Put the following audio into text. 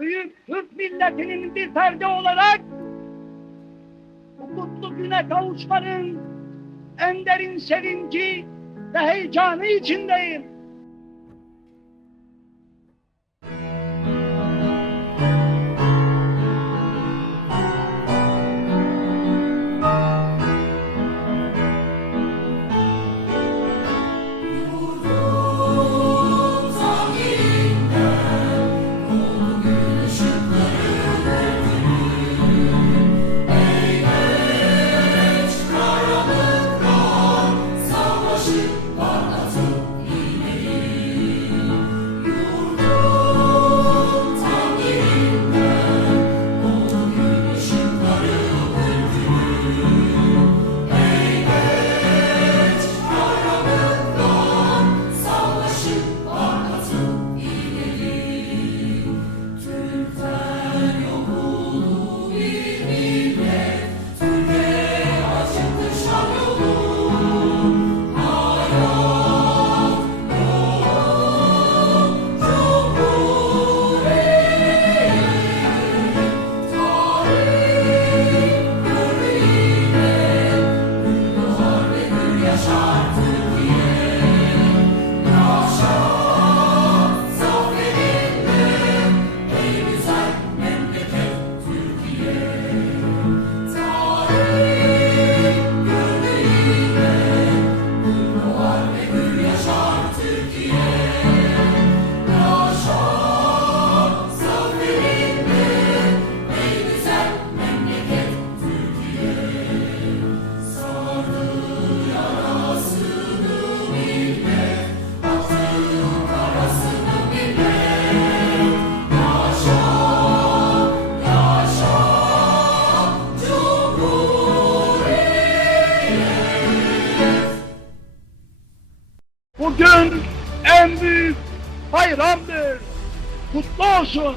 büyük Türk milletinin bir ferdi olarak bu kutlu güne kavuşmanın en derin sevinci ve heyecanı içindeyim. Bugün en büyük bayramdır. Kutlu olsun.